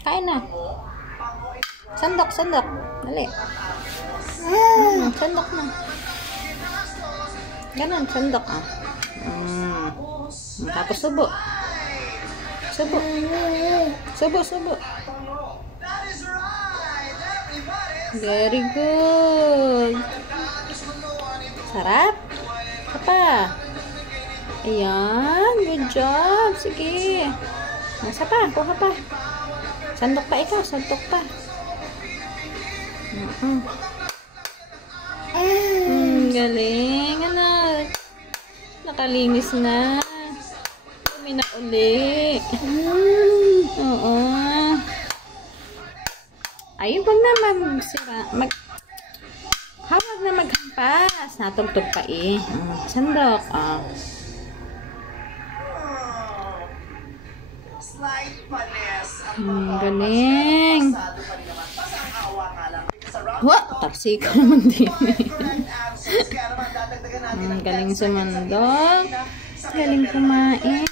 Kain na. Sandok, sandok. Dali. Sandok na. Ganon, sandok. Tapos subo. Subo. Subo, subo. Very good. Sarap. Apa? Ayan. Good job. Sige. Nasa pa. Kuha pa. Sandok pa ikaw. Sandok pa. Galing. Anak. Nakalinis na. Kami na uli. Oo. Ayun, wag na hawag na maghampas. Natugtog pa eh. Sandok. Galing. Wah, tapsi ko naman din. Galing sumandok. Galing kumain.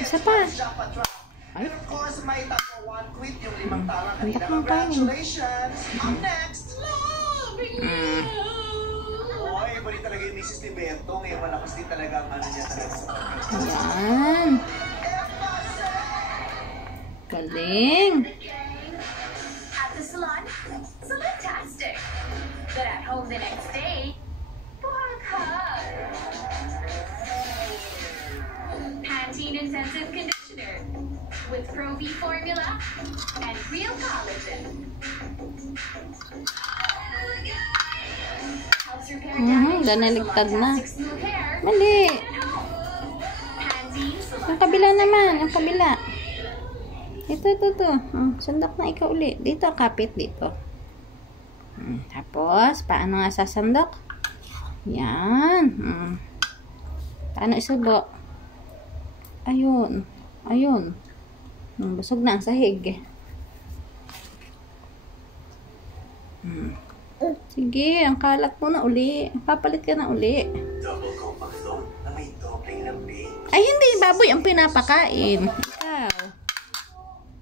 Isa pa. Ay. Antak mo pa yun. Balik talaga yung Mrs. Liberto. Ngayon malakas din talaga ang ano niya talaga sa Ayan. Galing. At the salon, so fantastic. But at home the next day, work hard. Pantene Intensive Conditioner with Pro V formula and real collagen. Helps repair damage naligtad na. smooth hair. Mali. Pantene Ang kabila naman. Ang kabila. Ito. Sandok na ikaw uli. Dito, kapit dito. Tapos, paano nga sasandok? Yan. Paano isubo? Ayun. Ayun. Busog na ang sahig. Sige, ang kalat mo na uli. Papalit ka na uli. double compact load na may doubling lambing. Ay, hindi. Baboy ang pinapakain.